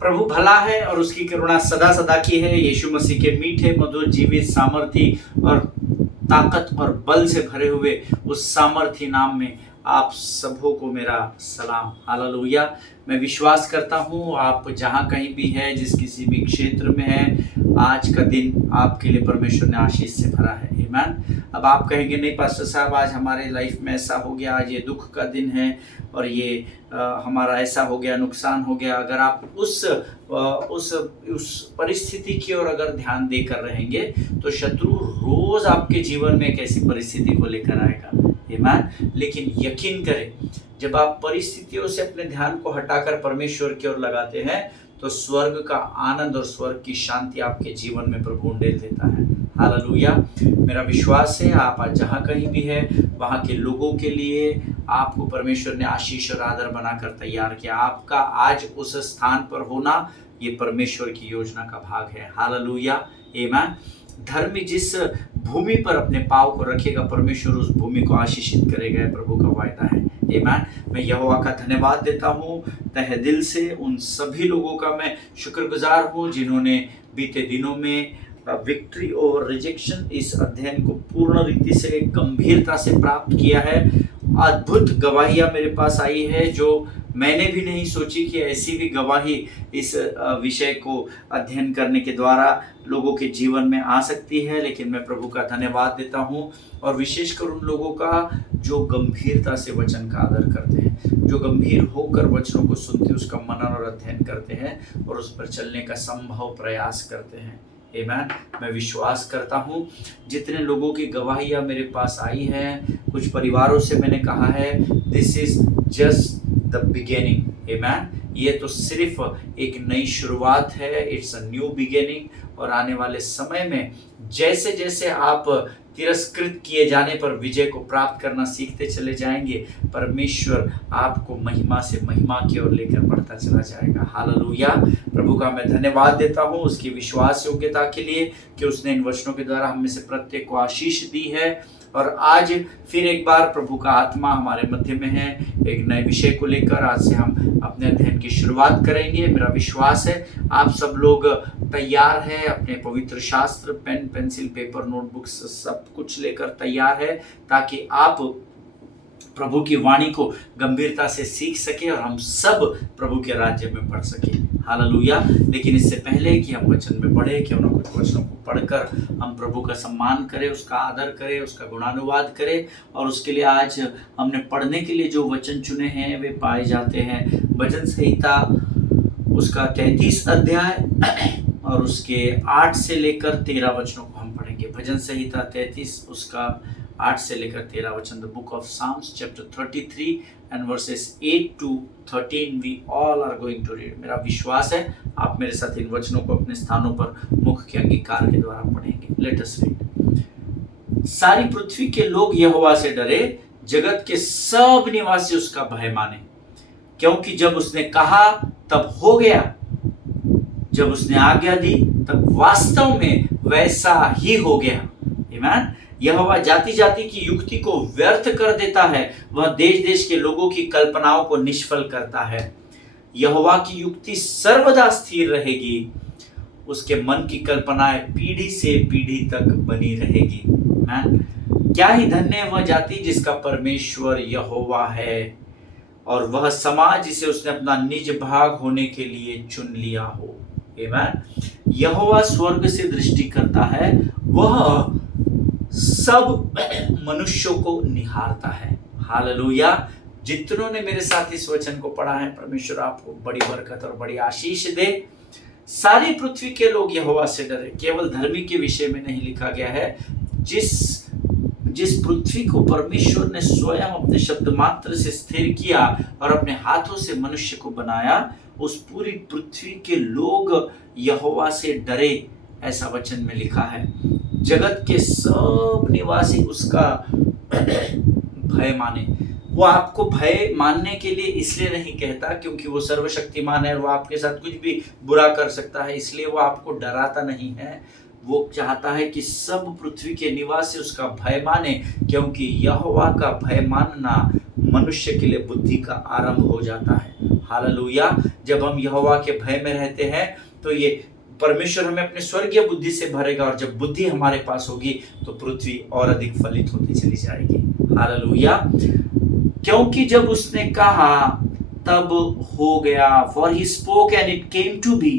प्रभु भला है और उसकी करुणा सदा सदा की है। यीशु मसीह के मीठे मधुर जीवित सामर्थी और ताकत और बल से भरे हुए उस सामर्थी नाम में आप सबों को मेरा सलाम। हालेलुया। मैं विश्वास करता हूँ आप जहाँ कहीं भी है, जिस किसी भी क्षेत्र में है, आज का दिन आपके लिए परमेश्वर ने आशीष से भरा है। आमीन। अब आप कहेंगे नहीं पास्टर साहब, आज हमारे लाइफ में ऐसा हो गया, आज ये दुख का दिन है और ये हमारा ऐसा हो गया, नुकसान हो गया। अगर आप उस परिस्थिति की ओर अगर ध्यान देकर रहेंगे तो शत्रु रोज आपके जीवन में एक ऐसी परिस्थिति को लेकर आएगा। आमीन। लेकिन यकीन करें, जब आप परिस्थितियों से अपने ध्यान को हटाकर परमेश्वर की ओर लगाते हैं तो स्वर्ग का आनंद और स्वर्ग की शांति आपके जीवन में प्रभु उंडेल देता है। हालेलुया। मेरा विश्वास है आप आज जहाँ कहीं भी है, वहाँ के लोगों के लिए आपको परमेश्वर ने आशीष और आदर बनाकर तैयार किया। आपका आज उस स्थान पर होना ये परमेश्वर की योजना का भाग है। हालेलुया। आमीन। धर्मी जिस भूमि पर अपने पाँव को रखेगा, परमेश्वर उस भूमि को आशीषित करेगा, प्रभु का वायदा है। आमीन। मैं यहोवा का धन्यवाद देता हूँ तहे दिल से। उन सभी लोगों का मैं शुक्रगुजार हूँ जिन्होंने बीते दिनों में विक्ट्री और रिजेक्शन इस अध्ययन को पूर्ण रीति से गंभीरता से प्राप्त किया है। अद्भुत गवाहियाँ मेरे पास आई है जो मैंने भी नहीं सोची कि ऐसी भी गवाही इस विषय को अध्ययन करने के द्वारा लोगों के जीवन में आ सकती है। लेकिन मैं प्रभु का धन्यवाद देता हूँ और विशेषकर उन लोगों का जो गंभीरता से वचन का आदर करते हैं, जो गंभीर होकर वचनों को सुनते, उसका मनन और अध्ययन करते हैं और उस पर चलने का संभव प्रयास करते हैं। आमीन। मैं विश्वास करता हूँ जितने लोगों की गवाहियाँ मेरे पास आई हैं, कुछ परिवारों से मैंने कहा है this is just the beginning. आमीन। ये तो सिर्फ एक नई शुरुआत है, इट्स अ न्यू बिगिनिंग। और आने वाले समय में जैसे जैसे आप तिरस्कृत किए जाने पर विजय को प्राप्त करना सीखते चले जाएंगे, परमेश्वर आपको महिमा से महिमा की ओर लेकर बढ़ता चला जाएगा। हालेलुया। प्रभु का मैं धन्यवाद देता हूँ उसकी विश्वास योग्यता के लिए कि उसने इन वचनों के द्वारा हम में से प्रत्येक को आशीष दी है। और आज फिर एक बार प्रभु का आत्मा हमारे मध्य में है, एक नए विषय को लेकर आज से हम अपने अध्ययन की शुरुआत करेंगे। मेरा विश्वास है आप सब लोग तैयार हैं, अपने पवित्र शास्त्र, पेन, पेंसिल, पेपर, नोटबुक्स सब कुछ लेकर तैयार है ताकि आप प्रभु की वाणी को गंभीरता से सीख सके और हम सब प्रभु के राज्य में बढ़ सके। हालेलुया। लेकिन इससे पहले कि हम वचन में बढ़े, क्यों ना कुछ वचनों को पढ़कर हम प्रभु का सम्मान करें, उसका आदर करें, उसका गुणानुवाद करें। और उसके लिए आज हमने पढ़ने के लिए जो वचन चुने हैं वे पाए जाते हैं भजन संहिता उसका 33 अध्याय और उसके 8 से लेकर 13 वचनों को हम पढ़ेंगे। भजन संहिता 33 उसका 8 से लेकर 13 वचन। The book of Psalms chapter 33 and verses 8 to 13 we all are going to read. मेरा विश्वास है आप मेरे साथ इन वचनों को अपने स्थानों पर मुख के अंगीकार के द्वारा पढ़ेंगे। Let us read. सारी पृथ्वी के लोग यहोवा से डरे, जगत के सब निवासी उसका भय माने, क्योंकि जब उसने कहा तब हो गया, जब उसने आज्ञा दी तब वास्तव में वैसा ही हो गया। आमीन। यहोवा जाति जाति की युक्ति को व्यर्थ कर देता है, वह देश देश के लोगों की कल्पनाओं को निष्फल करता है। यहोवा की युक्ति सर्वदा स्थिर रहेगी, उसके मन की कल्पनाएं पीढ़ी से पीढ़ी तक बनी रहेगी। क्या ही धन्य है वह जाति जिसका परमेश्वर यहोवा है और वह समाज जिसे उसने अपना निज भाग होने के लिए चुन लिया हो। आमीन। यहोवा स्वर्ग से दृष्टि करता है, वह सब मनुष्यों को निहारता है। हालेलुया। जितनों ने मेरे साथ इस वचन को पढ़ा है, परमेश्वर आपको बड़ी बरकत और बड़ी आशीष दे। सारी पृथ्वी के लोग यहोवा से डरे। केवल धर्मी के विषय में नहीं लिखा गया है, जिस पृथ्वी को परमेश्वर ने स्वयं अपने शब्द मात्र से स्थिर किया और अपने हाथों से मनुष्य को बनाया, उस पूरी पृथ्वी के लोग यहोवा से डरे, ऐसा वचन में लिखा है। जगत के सब निवासी उसका भय माने। वो आपको भय मानने के लिए इसलिए नहीं कहता क्योंकि वो सर्वशक्तिमान है और वो आपके साथ कुछ भी बुरा कर सकता है, इसलिए वो आपको डराता नहीं है। वो चाहता है कि सब पृथ्वी के निवासी उसका भय माने, क्योंकि यहोवा का भय मानना मनुष्य के लिए बुद्धि का आरंभ हो जाता है। हालेलुया। जब हम यहोवा के भय में रहते हैं तो ये परमेश्वर हमें अपने स्वर्गीय बुद्धि से भरेगा, और जब बुद्धि हमारे पास होगी तो पृथ्वी और अधिक फलित होती चली जाएगी। हालेलुया। क्योंकि जब उसने कहा तब हो गया, for he spoke and it came to be,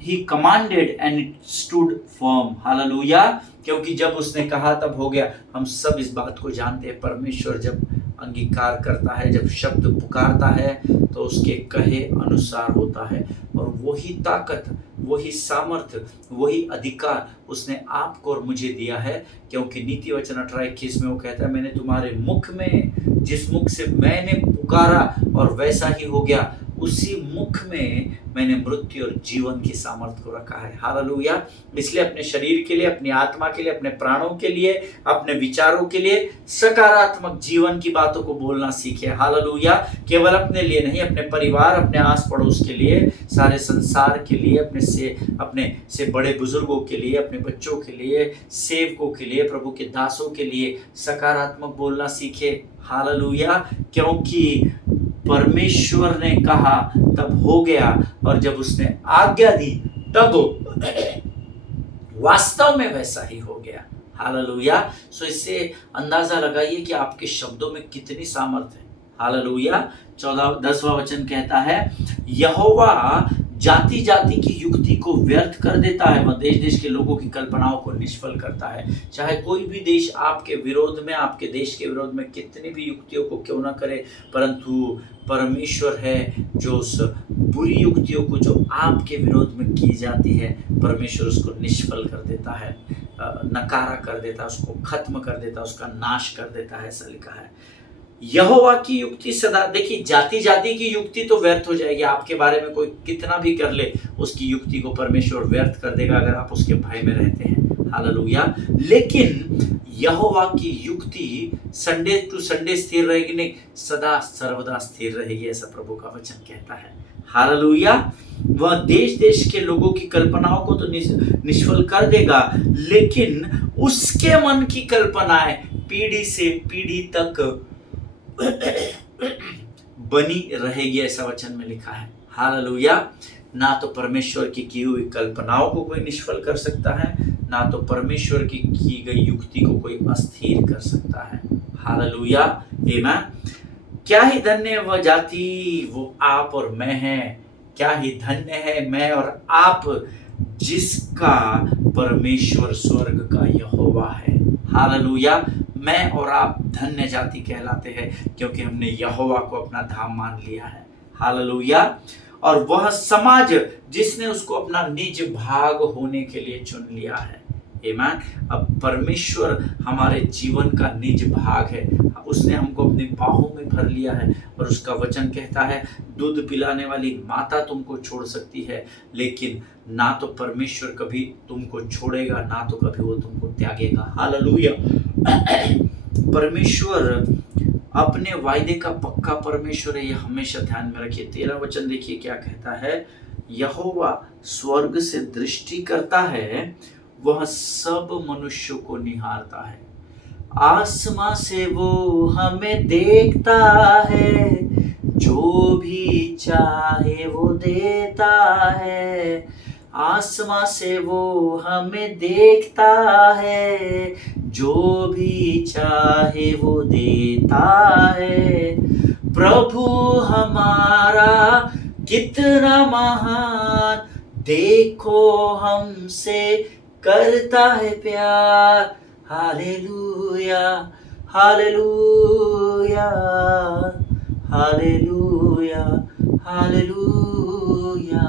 he commanded and it stood firm। Hallelujah. क्योंकि जब उसने कहा तब हो गया। हम सब इस बात को जानते हैं, परमेश्वर जब अंगीकार करता है, जब शब्द पुकारता है तो उसके कहे अनुसार होता है, और वही ताकत, वही सामर्थ्य, वही अधिकार उसने आपको और मुझे दिया है। क्योंकि नीति वचन 18:21 में वो कहता है, मैंने तुम्हारे मुख में, जिस मुख से मैंने पुकारा और वैसा ही हो गया, उसी मुख में मैंने मृत्यु और जीवन की सामर्थ्य को रखा है। हालेलुया। इसलिए अपने शरीर के लिए, अपनी आत्मा के लिए, अपने प्राणों के लिए, अपने विचारों के लिए सकारात्मक जीवन की बातों को बोलना सीखे। हालेलुया। केवल अपने लिए नहीं, अपने परिवार, अपने आस पड़ोस के लिए, सारे संसार के लिए, अपने से बड़े बुजुर्गों के लिए, अपने बच्चों के लिए, सेवकों के लिए, प्रभु के दासों के लिए सकारात्मक बोलना सीखे। हालेलुया। क्योंकि परमेश्वर ने कहा तब हो गया, और जब उसने आज्ञा दी तब वास्तव में वैसा ही हो गया। हालेलुया। सो इससे अंदाजा लगाइए कि आपके शब्दों में कितनी सामर्थ्य है। हालेलुया। 10वां वचन कहता है, यहोवा जाति जाति की युक्ति को व्यर्थ कर देता है, वह देश देश के लोगों की कल्पनाओं को निष्फल करता है। चाहे कोई भी देश आपके विरोध में, आपके देश के विरोध में कितनी भी युक्तियों को क्यों ना करे, परंतु परमेश्वर है जो उस बुरी युक्तियों को जो आपके विरोध में की जाती है, परमेश्वर उसको निष्फल कर देता है, नकारा कर देता है, उसको खत्म कर देता है, उसका नाश कर देता है। ऐसा लिखा है। यहोवा की युक्ति सदा, देखिए जाति जाति की युक्ति तो व्यर्थ हो जाएगी, आपके बारे में कोई कितना भी कर ले, उसकी युक्ति को परमेश्वर व्यर्थ कर देगा अगर आप उसके भय में रहते हैं। हालेलुया। लेकिन यहोवा की युक्ति संडे टू संडे स्थिर रहेगी नहीं, सदा सर्वदा स्थिर रहेगी, ऐसा प्रभु का वचन कहता है। हालेलुया। वह देश देश के लोगों की कल्पनाओं को तो निष्फल कर देगा, लेकिन उसके मन की कल्पनाएं पीढ़ी से पीढ़ी तक बनी रहेगी, ऐसा वचन में लिखा है। हालेलुया। ना तो परमेश्वर की हुई कल्पनाओं को कोई निष्फल कर सकता है, ना तो परमेश्वर की गई युक्ति को कोई अस्थिर कर सकता है। हालेलुया। आमीन। क्या ही धन्य वह जाति, वो आप और मैं हैं। क्या ही धन्य है मैं और आप, जिसका परमेश्वर स्वर्ग का यहोवा है। हालेलुया। मैं और आप धन्य जाति कहलाते हैं, क्योंकि हमने यहोवा को अपना धाम मान लिया है। हालेलुया। और वह समाज जिसने उसको अपना निज भाग होने के लिए चुन लिया है। आमीन। अब परमेश्वर हमारे जीवन का निज भाग है, उसने हमको अपनी बाहों में भर लिया है, और उसका वचन कहता है, दूध पिलाने वाली माता तुमको छोड़ सकती है, लेकिन ना तो परमेश्वर कभी तुमको छोड़ेगा, ना तो कभी वो तुमको त्यागेगा। हालेलुया। परमेश्वर अपने वायदे का पक्का परमेश्वर है, ये हमेशा ध्यान में रखिए। 13 वचन देखिए क्या कहता है, यहोवा स्वर्ग से दृष्टि करता है, वह सब मनुष्यों को निहारता है। आसमां से वो हमें देखता है, जो भी चाहे वो देता है। आसमां से वो हमें देखता है, जो भी चाहे वो देता है। प्रभु हमारा कितना महान, देखो हमसे करता है प्यार। Hallelujah, hallelujah, hallelujah, hallelujah.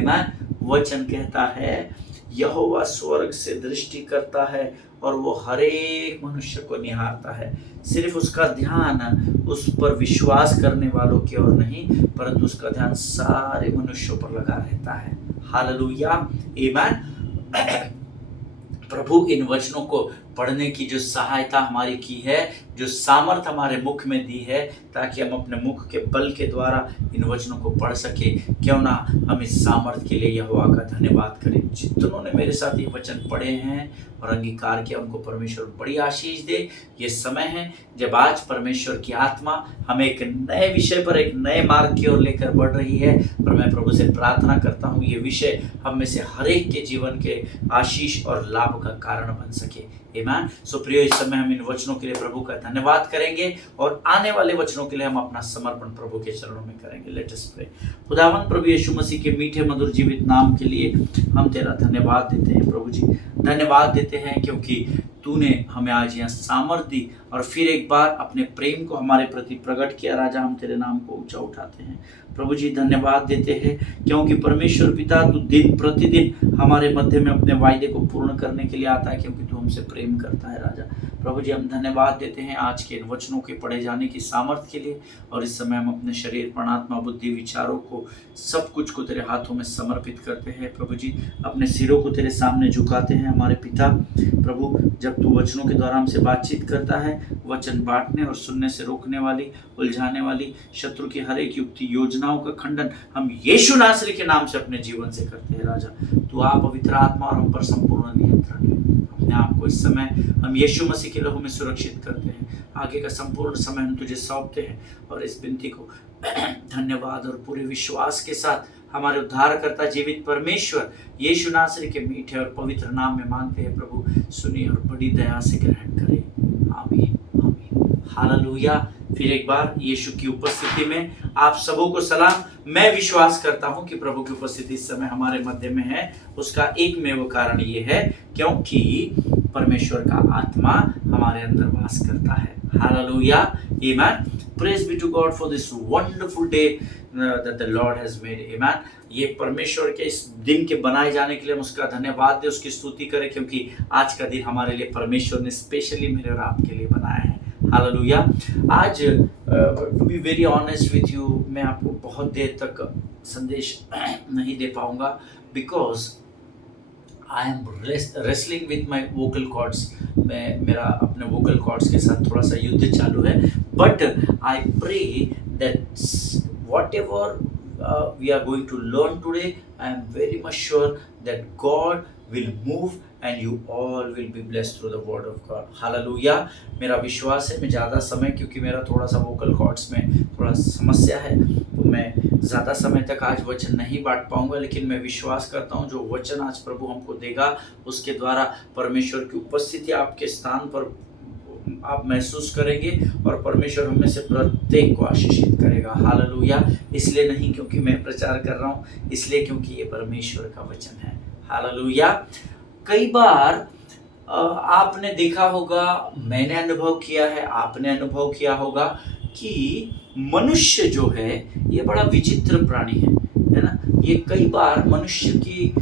आमीन। वचन कहता है, यहोवा स्वर्ग से दृष्टि करता है और वो हर एक मनुष्य को निहारता है। सिर्फ उसका ध्यान उस पर विश्वास करने वालों की ओर नहीं, परंतु उसका ध्यान सारे मनुष्यों पर लगा रहता है। हालेलुया। आमीन। प्रभु इन वचनों को पढ़ने की जो सहायता हमारी की है, जो सामर्थ हमारे मुख में दी है, ताकि हम अपने मुख के बल के द्वारा इन वचनों को पढ़ सके। क्यों ना हम इस सामर्थ के लिए यहोवा का धन्यवाद करें। जितनों ने मेरे साथ ये वचन पढ़े हैं और अंगीकार किया, उनको परमेश्वर बड़ी आशीष दे। ये समय है जब आज परमेश्वर की आत्मा हमें एक नए विषय पर, एक नए मार्ग की ओर लेकर बढ़ रही है। पर मैं प्रभु से प्रार्थना करता हूँ ये विषय हम में से हर एक के जीवन के आशीष और लाभ का कारण बन सके। आमीन। सो प्रियो, इस समय हम इन वचनों के लिए प्रभु का धन्यवाद करेंगे और आने वाले वचनों के लिए हम अपना समर्पण प्रभु के चरणों में करेंगे। Let us pray. खुदावंद प्रभु यीशु मसीह के मीठे मधुर जीवित नाम के लिए हम तेरा धन्यवाद देते हैं प्रभु जी। धन्यवाद देते हैं क्योंकि तूने हमें आज यहाँ सामर्थ दी और फिर एक बार अपने प्रेम को हमारे प्रति प्रकट किया। राजा, हम तेरे नाम को ऊंचा उठाते हैं प्रभु जी। धन्यवाद देते हैं क्योंकि परमेश्वर पिता तू दिन प्रतिदिन हमारे मध्य में अपने वायदे को पूर्ण करने के लिए आता है, क्योंकि तू हमसे प्रेम करता है। राजा प्रभु जी, हम धन्यवाद देते हैं आज के इन वचनों के पढ़े जाने की सामर्थ के लिए। और इस समय हम अपने शरीर, प्राण, आत्मा, बुद्धि, विचारों को, सब कुछ को तेरे हाथों में समर्पित करते हैं प्रभु जी। अपने सिरों को तेरे सामने झुकाते हैं हमारे पिता। प्रभु, जब तू वचनों के द्वारा हमसे बातचीत करता है, वचन बांटने और सुनने से रोकने वाली, उलझाने वाली शत्रु की हर एक युक्ति, योजनाओं का खंडन हम यीशु नासरी के नाम से अपने जीवन से करते हैं। राजा, तू आप पवित्र आत्मा और हम पर संपूर्ण नियंत्रण ले। अपने आप को इस समय हम यीशु मसीह के लहू में सुरक्षित करते हैं। आगे का संपूर्ण समय हम तुझे सौंपते हैं और इस विनती को धन्यवाद और पूरे विश्वास के साथ हमारे उद्धारकर्ता जीवित परमेश्वर यीशु नासरी के मीठे और पवित्र नाम में मांगते हैं। प्रभु सुनिए और बड़ी दया से ग्रहण करें। आमीन, आमीन, हालेलुया। फिर एक बार यीशु की उपस्थिति में आप सबों को सलाम। मैं विश्वास करता हूं कि प्रभु की उपस्थिति इस समय हमारे मध्य में है। उसका एकमेव कारण ये है क्योंकि परमेश्वर का आत्मा हमारे अंदर वास करता है। हालेलुया, आमीन। Praise be to God for this wonderful day that the Lord has made. Amen. ये परमेश्वर के इस दिन के बनाए जाने के लिए हम उसका धन्यवाद दें, उसकी स्तुति करें, क्योंकि आज का दिन हमारे लिए परमेश्वर ने स्पेशली मेरे और आपके लिए बनाया है। हालेलुया। आज to be very honest with you, मैं आपको बहुत देर तक संदेश नहीं दे पाऊंगा, because I am wrestling with my vocal cords. मेरा अपने वोकल कॉर्ड्स के साथ थोड़ा सा युद्ध चालू है। But I pray that whatever we are going to learn today, I am very much sure that God will move and you all will be blessed through the word of God. Hallelujah. मेरा विश्वास है, मैं ज़्यादा समय, क्योंकि मेरा थोड़ा सा वोकल कॉर्ड्स में थोड़ा समस्या है, तो मैं ज़्यादा समय तक आज वचन नहीं बांट पाऊंगा। लेकिन मैं विश्वास करता हूँ जो वचन आज प्रभु हमको देगा, उसके द्वारा परमेश्वर की उपस्थिति आपके स्थान पर आप महसूस करेंगे और परमेश्वर हमें से प्रत्येक को आशीषित करेगा। हालेलुया। इसलिए नहीं क्योंकि मैं प्रचार कर रहा हूँ, इसलिए क्योंकि ये परमेश्वर का वचन है। हालेलुया। कई बार आपने देखा होगा, मैंने अनुभव किया है, आपने अनुभव किया होगा कि मनुष्य जो है ये बड़ा विचित्र प्राणी है ना। ये कई बार मनुष्य की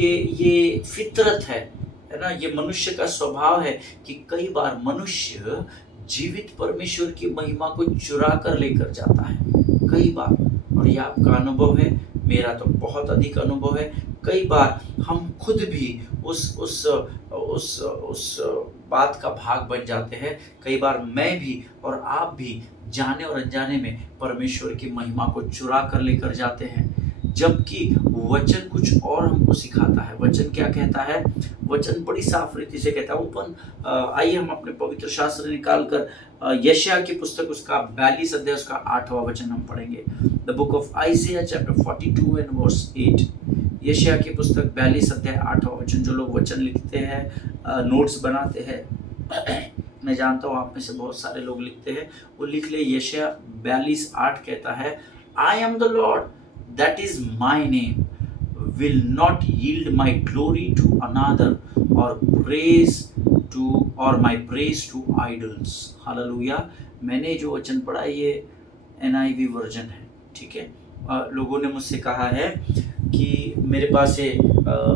ये फितरत है ना, ये मनुष्य का स्वभाव है कि कई बार मनुष्य जीवित परमेश्वर की महिमा को चुरा कर लेकर जाता है। कई बार, और ये आपका अनुभव है, मेरा तो बहुत अधिक अनुभव है। कई बार हम खुद भी उस बात का भाग बन जाते हैं। कई बार मैं भी और आप भी जाने और अनजाने में परमेश्वर की महिमा को चुरा कर लेकर जाते हैं, जबकि वचन कुछ और हमको सिखाता है। वचन क्या कहता है? वचन बड़ी साफ रीति से कहता है। आइए हम अपने पवित्र शास्त्र निकाल कर यशायाह की पुस्तक उसका 42 अध्याय उसका 8वां वचन हम पढ़ेंगे। The book of Isaiah chapter 42 and verse 8। यशायाह की पुस्तक 42 अध्याय 8वां वचन। जो लोग वचन लिखते हैं, नोट्स बनाते हैं, मैं जानता हूँ आप में से बहुत सारे लोग लिखते हैं, वो लिख ले। यशायाह 42:8 कहता है, I am the Lord, that is my name, will not yield my glory to another or my praise to idols. Hallelujah. मैंने जो वचन पढ़ा ये NIV वर्जन है, ठीक है। लोगों ने मुझसे कहा है कि मेरे पास ये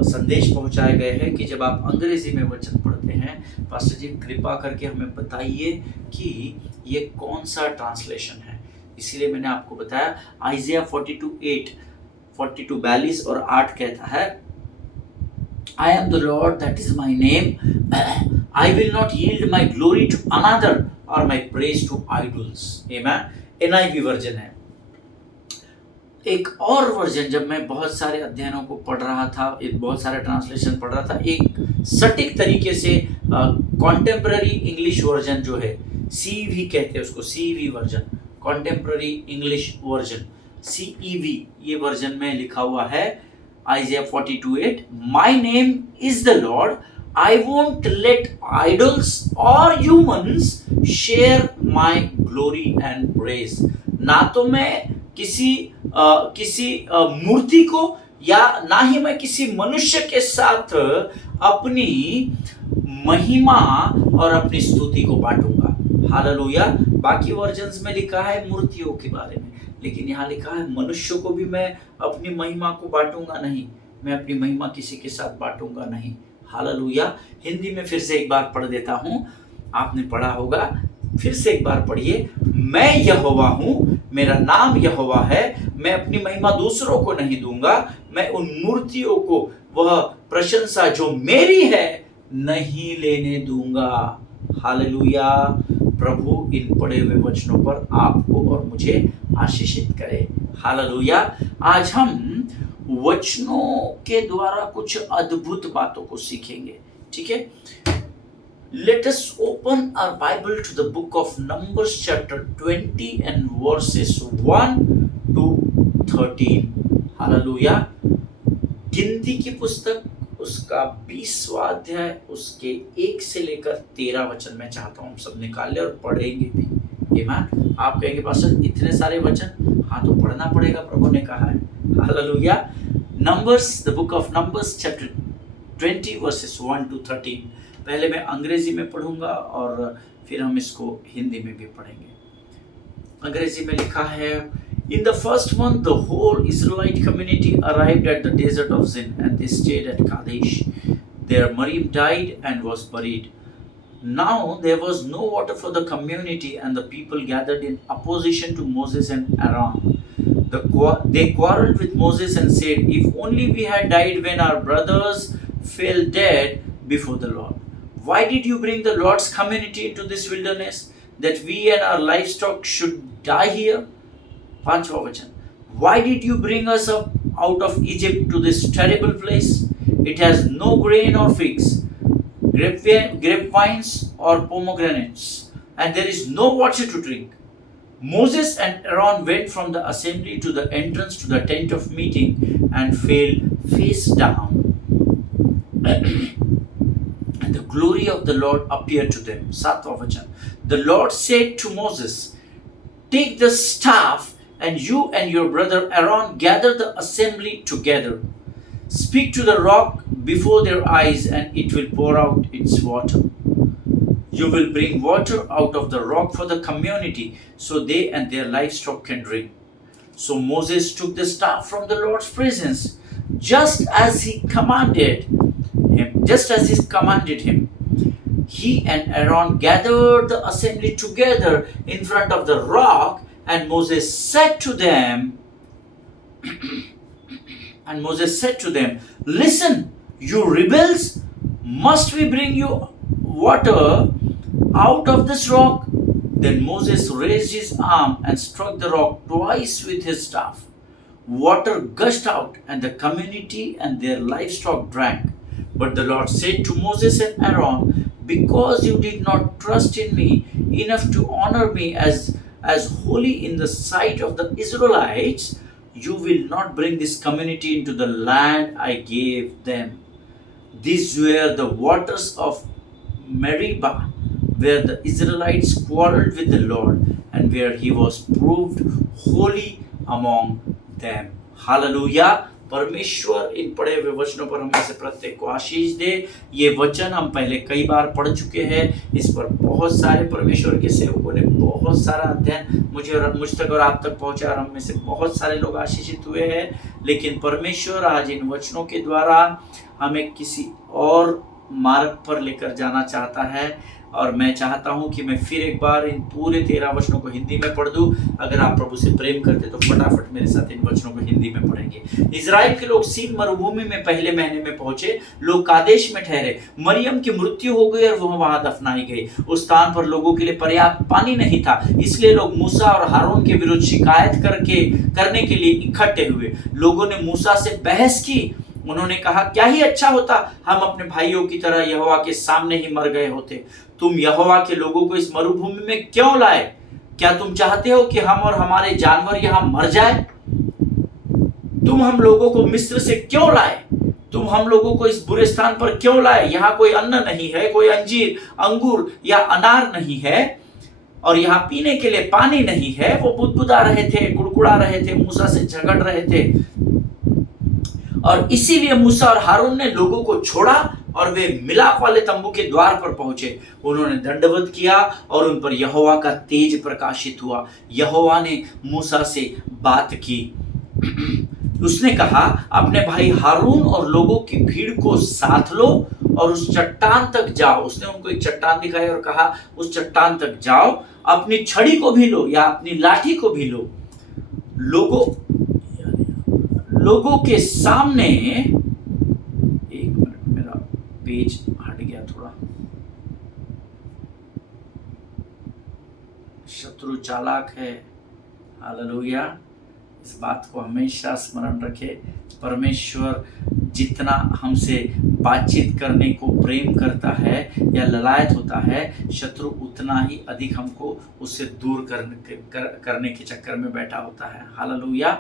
संदेश पहुंचाए गए हैं कि जब आप अंग्रेजी में वचन पढ़ते हैं, पास्टर जी कृपा करके हमें बताइए कि ये कौन सा ट्रांसलेशन है। इसीलिए मैंने आपको बताया। आइज़ाया 42 और 8 कहता है, I am the Lord, that is my name, I will not yield my glory to another or my praise to idols. Amen. NIV version है। एक और वर्जन, जब मैं बहुत सारे अध्ययनों को पढ़ रहा था, बहुत सारे ट्रांसलेशन पढ़ रहा था, एक सटीक तरीके से कॉन्टेम्पररी इंग्लिश वर्जन जो है, CEV कहते हैं उसको, CEV version, contemporary English version, CEV, ये वर्जन में लिखा हुआ है Isaiah 42:8, My name is the Lord, I won't let idols or humans share my glory and praise. ना तो मैं किसी मूर्ति को या ना ही मैं किसी मनुष्य के साथ अपनी महिमा और अपनी स्तुति को बांटूंगा। हालेलुया। बाकी वर्जन्स में लिखा है मूर्तियों के बारे में, लेकिन यहाँ लिखा है मनुष्यों को भी मैं अपनी महिमा को बांटूंगा नहीं, मैं अपनी महिमा किसी के साथ बांटूंगा नहीं। हालेलुया। हिंदी में फिर से एक बार पढ़ देता हूँ, आपने पढ़ा होगा, फिर से एक बार पढ़िए। मैं यहोवा हूँ, मेरा नाम यहोवा है, मैं अपनी महिमा दूसरों को नहीं दूंगा, मैं उन मूर्तियों को वह प्रशंसा जो मेरी है नहीं लेने दूंगा। हालेलुया। प्रभु इन पढ़े हुए वचनों पर आपको और मुझे आशीषित करे। हालेलुया। आज हम वचनों के द्वारा कुछ अद्भुत बातों को सीखेंगे। ठीक है, let us open our Bible to the book of Numbers chapter 20 and verses 1 to 13. Hallelujah. गिनती की पुस्तक उसका 20वां अध्याय उसके 1 से लेकर 13 वचन मैं चाहता हूँ हम सब निकाल ले और पढ़ेंगे भी। आमीन। आप कहेंगे पास्टर इतने सारे वचन, हाँ तो पढ़ना पड़ेगा, प्रभु ने कहा है। Hallelujah. Numbers, the book of numbers chapter 20 versus 1 to 13। पहले मैं अंग्रेजी में पढ़ूंगा और फिर हम इसको हिंदी में भी पढ़ेंगे। अंग्रेजी में लिखा है, In the first month, the whole Israelite community arrived at the desert of Zin, and they stayed at Kadesh. There Miriam died and was buried. Now there was no water for the community, and the people gathered in opposition to Moses and Aaron. They quarreled with Moses and said, If only we had died when our brothers fell dead before the Lord. Why did you bring the Lord's community into this wilderness, that we and our livestock should die here? 5वां वचन, Why did you bring us up out of Egypt to this terrible place? It has no grain or figs, grapevines or pomegranates, and there is no water to drink. Moses and Aaron went from the assembly to the entrance to the tent of meeting and fell face down. And the glory of the Lord appeared to them. 7वां वचन, The Lord said to Moses, Take the staff, and you and your brother Aaron gather the assembly together. Speak to the rock before their eyes, and it will pour out its water. You will bring water out of the rock for the community, so they and their livestock can drink. So Moses took the staff from the Lord's presence, just as he commanded him. He and Aaron gathered the assembly together in front of the rock, and Moses said to them, Listen, you rebels, must we bring you water out of this rock? Then Moses raised his arm and struck the rock twice with his staff. Water gushed out, and the community and their livestock drank. But the Lord said to Moses and Aaron, Because you did not trust in me enough to honor me as holy in the sight of the Israelites, you will not bring this community into the land I gave them. These were the waters of Meribah, where the Israelites quarreled with the Lord, and where he was proved holy among them. Hallelujah. परमेश्वर इन पढ़े हुए वचनों पर हमें से प्रत्येक को आशीष दे। ये वचन हम पहले कई बार पढ़ चुके हैं, इस पर बहुत सारे परमेश्वर के सेवकों ने बहुत सारा अध्ययन मुझ तक और आप तक पहुंचा और हम में से बहुत सारे लोग आशीषित हुए हैं। लेकिन परमेश्वर आज इन वचनों के द्वारा हमें किसी और मार्ग पर लेकर जाना चाहता है और मैं चाहता हूं कि मैं फिर एक बार इन पूरे 13 वचनों को हिंदी में पढ़ दूं। अगर आप प्रभु से प्रेम करते तो फटाफट मेरे साथ इन वचनों को हिंदी में पढ़ेंगे। इजराइल के लोग सीन मरुभूमि में पहले महीने में पहुंचे, लोग कादेश में ठहरे। मरियम की मृत्यु हो गई और वह वहां दफनाई गई। उस स्थान पर लोगों के लिए पर्याप्त पानी नहीं था, इसलिए लोग मूसा और हारून के विरुद्ध शिकायत करने के लिए इकट्ठे हुए। लोगों ने मूसा से बहस की। उन्होंने कहा, क्या ही अच्छा होता हम अपने भाइयों की तरह यहोवा के सामने ही मर गए होते। तुम यहोवा के लोगों को इस मरुभूमि में क्यों लाए? क्या तुम चाहते हो कि हम और हमारे जानवर यहां मर जाए? तुम हम लोगों को मिस्र से क्यों लाए? तुम हम लोगों को इस बुरे स्थान पर क्यों लाए? यहाँ कोई अन्न नहीं है, कोई अंजीर, अंगूर या अनार नहीं है, और यहाँ पीने के लिए पानी नहीं है। वो बुदबुदा रहे थे, कुड़कुड़ा रहे थे, मूसा से झगड़ रहे थे, और इसीलिए मूसा और हारून ने लोगों को छोड़ा और वे मिलाप वाले तंबू के द्वार पर पहुंचे। उन्होंने दंडवत किया और उन पर यहोवा का तेज प्रकाशित हुआ। यहोवा ने मूसा से बात की। उसने कहा, अपने भाई हारून और लोगों की भीड़ को साथ लो और उस चट्टान तक जाओ। उसने उनको एक चट्टान दिखाई और कहा, उस चट्टान तक जाओ, अपनी छड़ी को भी लो या अपनी लाठी को भी लो। लोगों के सामने, एक मिनट, मेरा पेज हट गया थोड़ा। शत्रु चालाक है। हालेलुया। इस बात को हमेशा स्मरण रखे। परमेश्वर जितना हमसे बातचीत करने को प्रेम करता है या ललायत होता है, शत्रु उतना ही अधिक हमको उससे दूर करने के चक्कर में बैठा होता है। हालेलुया।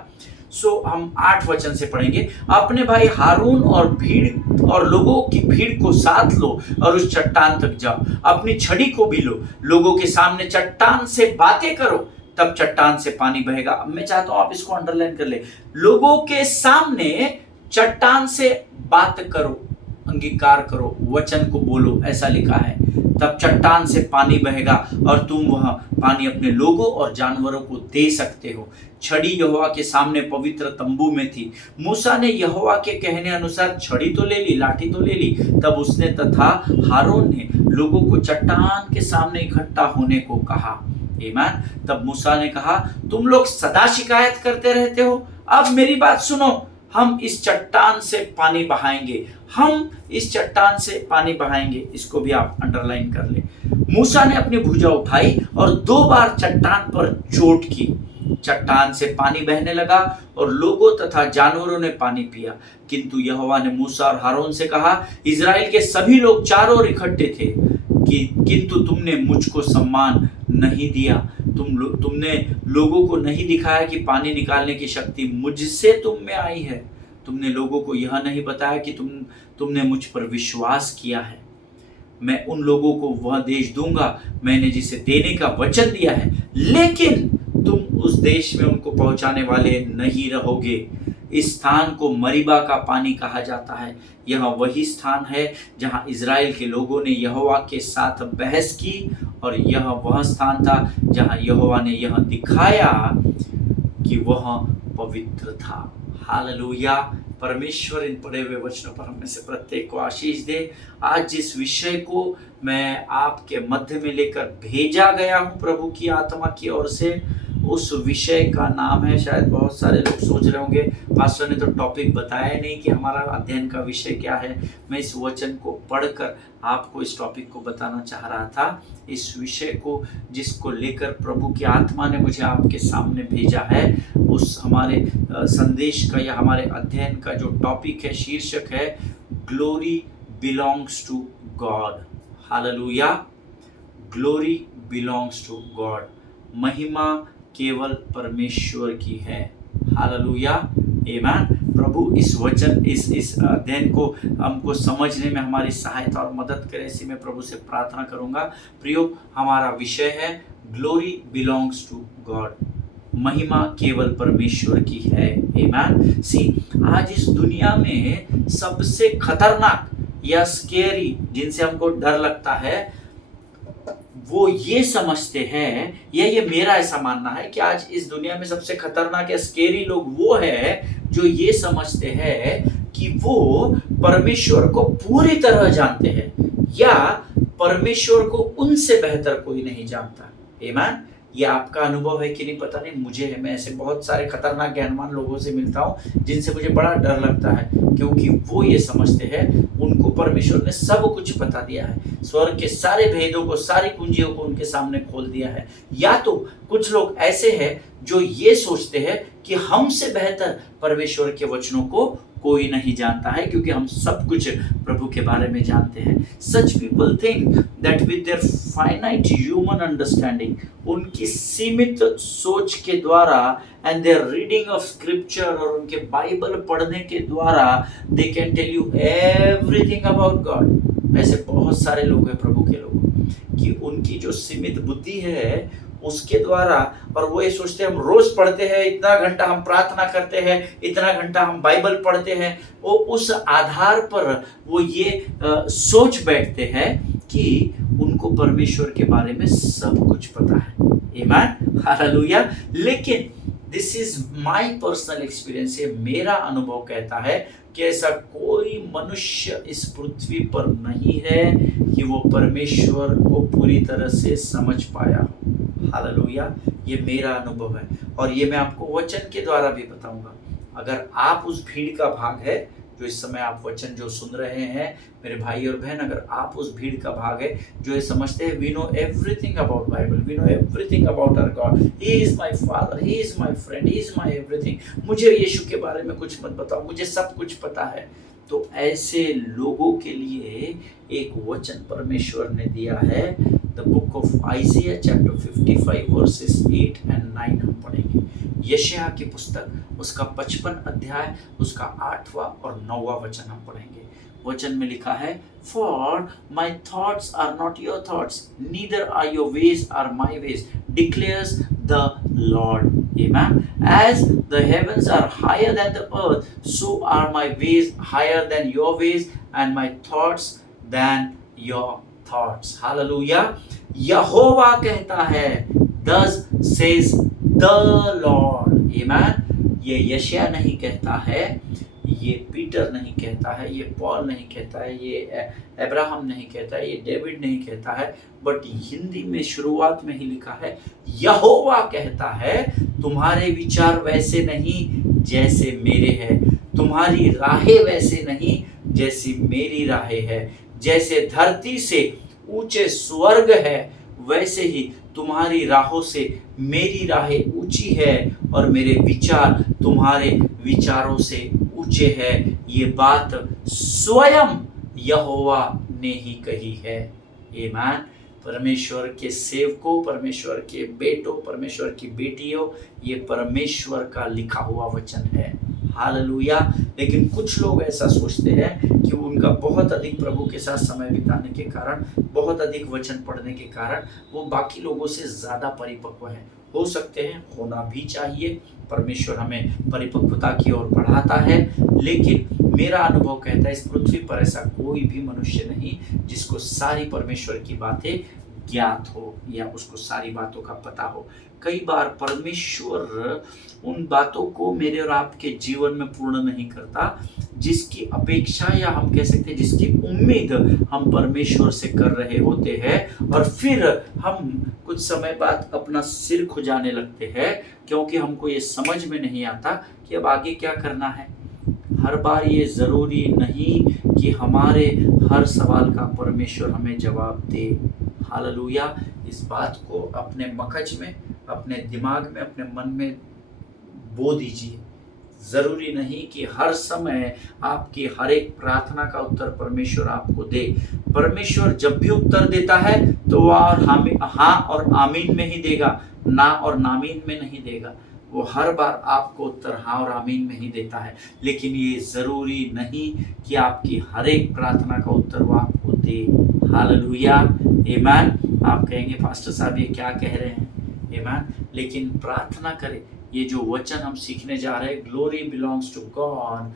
सो हम 8 वचन से पढ़ेंगे। अपने भाई हारून और लोगों की भीड़ को साथ लो और उस चट्टान तक जाओ, अपनी छड़ी को भी लो। लोगों के सामने चट्टान से बातें करो, तब चट्टान से पानी बहेगा। अब मैं चाहता हूं आप इसको अंडरलाइन कर ले। लोगों के सामने चट्टान से बात करो, अंगीकार करो, वचन को बोलो, ऐसा लिखा है। तब चट्टान से पानी बहेगा और तुम वह पानी अपने लोगों और जानवरों को दे सकते हो। छड़ी यहोवा के सामने पवित्र तंबू में थी। मूसा ने यहोवा के कहने अनुसार छड़ी तो ले ली, लाठी तो ले ली। तब उसने तथा हारून ने लोगों को चट्टान के सामने इकट्ठा होने को कहा। आमीन। तब मूसा ने कहा, तुम लोग सदा शिकायत करते रहते हो, अब मेरी बात सुनो। हम इस चट्टान से पानी बहाएंगे, हम इस चट्टान से पानी बहाएंगे। इसको भी आप अंडरलाइन कर ले। मूसा ने अपनी भुजा उठाई और 2 बार चट्टान पर चोट की। चट्टान से पानी बहने लगा और लोगों तथा जानवरों ने पानी पिया। किंतु यहोवा ने मूसा और हारून से कहा, इजराइल के सभी लोग चारों ओर इकट्ठे थे, किंतु तुमने मुझको सम्मान नहीं दिया। तुमने लोगों को नहीं दिखाया कि पानी निकालने की शक्ति मुझसे तुम में आई है। तुमने लोगों को यह नहीं बताया कि तुमने मुझ पर विश्वास किया है। मैं उन लोगों को वह देश दूंगा मैंने जिसे देने का वचन दिया है, लेकिन तुम उस देश में उनको पहुंचाने वाले नहीं रहोगे। इस स्थान को मरीबा का पानी कहा जाता है। यह वही स्थान है जहां इजराइल के लोगों ने यहोवा के साथ बहस की, और यह वह स्थान था जहां यहोवा ने यह दिखाया कि वह पवित्र था। हालेलुया। परमेश्वर इन पढ़े हुए वचनों पर हम में से प्रत्येक को आशीष दे। आज जिस विषय को मैं आपके मध्य में लेकर भेजा गया हूं प्रभु की आत्मा की ओर से, उस विषय का नाम है, शायद बहुत सारे लोग सोच रहे होंगे, पास्टर ने तो टॉपिक बताया नहीं कि हमारा अध्ययन का विषय क्या है। मैं इस वचन को पढ़कर आपको इस टॉपिक को बताना चाह रहा था। इस विषय को जिसको लेकर प्रभु की आत्मा ने मुझे आपके सामने भेजा है, उस हमारे संदेश का या हमारे अध्ययन का जो टॉपिक है, शीर्षक है, ग्लोरी बिलोंग्स टू गॉड। हालेलुया। Glory belongs to God. महिमा केवल परमेश्वर की है। हालेलुया। आमीन। प्रभु इस वचन इस अध्ययन को हमको समझने में हमारी सहायता और मदद करे, इसी में प्रभु से प्रार्थना करूंगा। प्रियो, हमारा विषय है ग्लोरी बिलोंग्स टू गॉड। महिमा केवल परमेश्वर की है। आमीन। सी, आज इस दुनिया में सबसे खतरनाक या स्केरी, जिनसे हमको डर लगता है, वो ये समझते हैं, ये मेरा ऐसा मानना है कि आज इस दुनिया में सबसे खतरनाक या स्केरी लोग वो है जो ये समझते हैं कि वो परमेश्वर को पूरी तरह जानते हैं, या परमेश्वर को उनसे बेहतर कोई नहीं जानता। आमीन। ये आपका अनुभव है कि नहीं पता नहीं, मुझे है। मैं ऐसे बहुत सारे खतरनाक ज्ञानवान लोगों से मिलता हूँ जिनसे मुझे बड़ा डर लगता है, क्योंकि वो ये समझते हैं उनको परमेश्वर ने सब कुछ बता दिया है, स्वर्ग के सारे भेदों को, सारी कुंजियों को उनके सामने खोल दिया है। या तो कुछ लोग ऐसे हैं जो ये सोचते हैं कि हमसे बेहतर परमेश्वर के वचनों को कोई नहीं जानता है, क्योंकि हम सब कुछ प्रभु के बारे में जानते हैं। Such people think that with their finite human understanding, उनकी सीमित सोच के द्वारा, and their reading of scripture, और उनके बाइबल पढ़ने के द्वारा, they can tell you everything about God. ऐसे बहुत सारे लोग हैं प्रभु के लोग कि उनकी जो सीमित बुद्धि है उसके द्वारा, और वो ये सोचते हैं हम रोज पढ़ते हैं, इतना घंटा हम प्रार्थना करते हैं, इतना घंटा हम बाइबल पढ़ते हैं, वो उस आधार पर वो ये सोच बैठते हैं कि उनको परमेश्वर के बारे में सब कुछ पता है। आमीन, हालेलुया। लेकिन this is my personal experience, ये मेरा अनुभव कहता है कि ऐसा कोई मनुष्य इस पृथ्वी पर नहीं है कि वो परमेश्वर को पूरी तरह से समझ पाया हो। हालेलुया, ये मेरा अनुभव है, और ये मैं आपको वचन के द्वारा भी बताऊंगा। अगर आप उस भीड़ का भाग है, जो इस समय आप वचन जो सुन रहे हैं मेरे भाई और बहन, अगर आप उस भीड़ का भाग है जो ये समझते हैं we know everything about Bible, we know everything about our God, he is my father, he is my friend, he is my everything, मुझे यीशु के बारे में कुछ मत बताओ, मुझे सब कुछ पता है, तो ऐसे लोगों के लिए एक वचन परमेश्वर ने दिया है। The book of आइजिया chapter 55 versus 8 and 9 हम पढ़ेंगे। यशायाह की पुस्तक उसका 55 अध्याय उसका 8वां और 9वां वचन हम पढ़ेंगे। वचन में लिखा है, For my thoughts are not your thoughts, neither are your ways are my ways, declares the Lord. Amen. As the heavens are higher than the earth, so are my ways higher than your ways, and my thoughts than your thoughts. Hallelujah. यहोवा कहता है, Thus says the Lord. Amen. ये यशायाह नहीं कहता है, ये Peter नहीं कहता है, ये पॉल नहीं कहता है, ये अब्राहम नहीं कहता है, ये डेविड नहीं कहता है, बट हिंदी में शुरुआत में ही लिखा है, यहोवा कहता है, तुम्हारे विचार वैसे नहीं जैसे मेरे हैं, तुम्हारी राहें वैसे नहीं जैसी मेरी राहें है, जैसे धरती से ऊंचे स्वर्ग है वैसे ही तुम्हारी राहों से मेरी राहें ऊंची है, और मेरे विचार तुम्हारे विचारों से ऊंचे है। ये बात स्वयं यहोवा ने ही कही है। आमीन। परमेश्वर के सेवकों, परमेश्वर के बेटों, परमेश्वर की बेटियों, ये परमेश्वर का लिखा हुआ वचन है। हालेलुया। लेकिन कुछ लोग ऐसा सोचते हैं कि उनका बहुत अधिक प्रभु के साथ समय बिताने के कारण, बहुत अधिक वचन पढ़ने के कारण वो बाकी लोगों से ज़्यादा परिपक्व हैं। हो सकते हैं, होना भी चाहिए, परमेश्वर हमें परिपक्वता की ओर बढ़ाता है, लेकिन मेरा अनुभव कहता है इस पृथ्वी पर ऐसा कोई भी मनुष्य नहीं जिसको सारी परमेश्वर की बातें ज्ञात हो या उसको सारी बातों का पता हो। कई बार परमेश्वर उन बातों को मेरे और आपके जीवन में पूर्ण नहीं करता जिसकी अपेक्षा, या हम कह सकते हैं जिसकी उम्मीद हम परमेश्वर से कर रहे होते हैं, और फिर हम कुछ समय बाद अपना सिर खुजाने लगते हैं क्योंकि हमको ये समझ में नहीं आता कि अब आगे क्या करना है। हर बार ये ज़रूरी नहीं कि हमारे हर सवाल का परमेश्वर हमें जवाब दे। हालेलुया। इस बात को अपने मगज में, अपने दिमाग में, अपने मन में बो दीजिए। ज़रूरी नहीं कि हर समय आपकी हर एक प्रार्थना का उत्तर परमेश्वर आपको दे। परमेश्वर जब भी उत्तर देता है तो वह हाँ और आमीन में ही देगा, ना और नामीन में नहीं देगा। वो हर बार आपको उत्तर हाँ और आमीन में ही देता है, लेकिन ये ज़रूरी नहीं कि आपकी हर एक प्रार्थना का उत्तर वो आपको दे। हालेलुया। आमीन। आप कहेंगे पास्टर साहब ये क्या कह रहे हैं? आमीन। लेकिन प्रार्थना करें। ये जो वचन हम सीखने जा रहे हैं, ग्लोरी बिलोंग्स टू गॉड,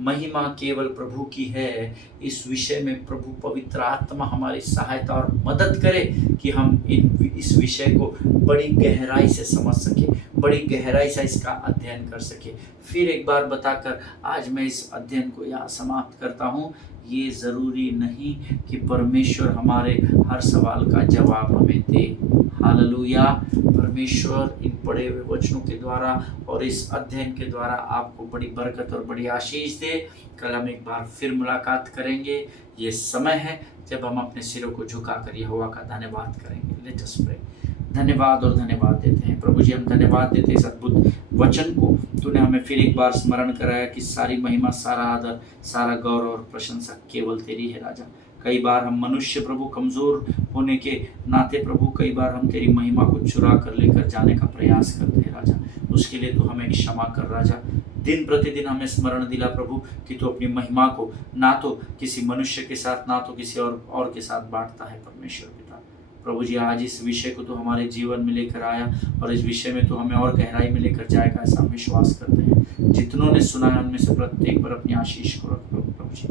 महिमा केवल प्रभु की है। इस विषय में प्रभु पवित्र आत्मा हमारी सहायता और मदद करे कि हम इस विषय को बड़ी गहराई से समझ सके, बड़ी गहराई से इसका अध्ययन कर सके। फिर एक बार बताकर आज मैं इस अध्ययन को यहाँ समाप्त करता हूँ। ये ज़रूरी नहीं कि परमेश्वर हमारे हर सवाल का जवाब हमें दे। हालेलुया। परमेश्वर इन पढ़े हुए वचनों के द्वारा और इस अध्ययन के द्वारा आपको बड़ी बरकत और बड़ी आशीष दे। कल हम एक बार फिर मुलाकात करेंगे। ये समय है जब हम अपने सिरों को झुकाकर यहोवा का धन्यवाद करेंगे। Let us pray. धन्यवाद और धन्यवाद देते हैं प्रभु जी, हम धन्यवाद देते हैं इस अद्भुत वचन को। तूने हमें फिर एक बार स्मरण कराया कि सारी महिमा, सारा आदर, सारा गौरव और प्रशंसा केवल तेरी है राजा। कई बार हम मनुष्य प्रभु कमज़ोर होने के नाते प्रभु कई बार हम तेरी महिमा को चुरा कर लेकर जाने का प्रयास करते हैं राजा। उसके लिए तू हमें क्षमा कर राजा। दिन प्रतिदिन हमें स्मरण दिला प्रभु कि तू अपनी महिमा को ना तो किसी मनुष्य के साथ ना तो किसी और के साथ बांटता है परमेश्वर पिता। प्रभु जी आज इस विषय को तो हमारे जीवन में लेकर आया और इस विषय में तो हमें और गहराई में लेकर जाएगा, ऐसा हम विश्वास करते हैं। जितनों ने सुना है उनमें से प्रत्येक पर अपनी आशीष को रख प्रभु जी।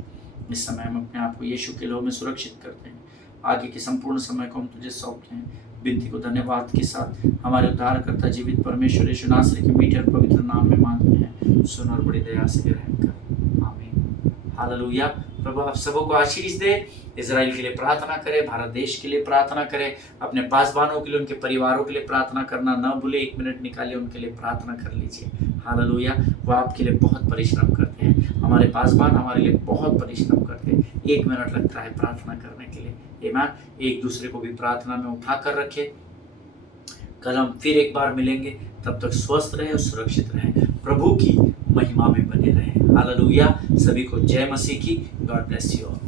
इस समय हम अपने आप को यीशु के लहू में सुरक्षित करते हैं। आगे के संपूर्ण समय को हम तुझे सौंपते हैं। विनती को धन्यवाद के साथ हमारे उद्धारकर्ता जीवित परमेश्वर यीशु नासरी के मीठे और पवित्र नाम में मांगते हैं। सुन और बड़ी दया से ग्रहण कर। आमीन। हालेलुया। प्रभु आप सबों को आशीष दे। इजराइल के लिए प्रार्थना करें, भारत देश के लिए प्रार्थना करें, अपने पासवानों के लिए, उनके परिवारों के लिए प्रार्थना करना न भूले। 1 मिनट निकालिए, उनके लिए प्रार्थना कर लीजिए। हालेलुया। वो आपके लिए बहुत परिश्रम करते हैं। हमारे पासवान हमारे लिए बहुत परिश्रम करते हैं। 1 मिनट लगता है प्रार्थना करने के लिए। आमीन। एक दूसरे को भी प्रार्थना में उठा कर रखें। कल हम फिर एक बार मिलेंगे। तब तक स्वस्थ रहे और सुरक्षित रहे, प्रभु की महिमा में बने रहे। हालेलुया। सभी को जय मसीह की। God bless you all.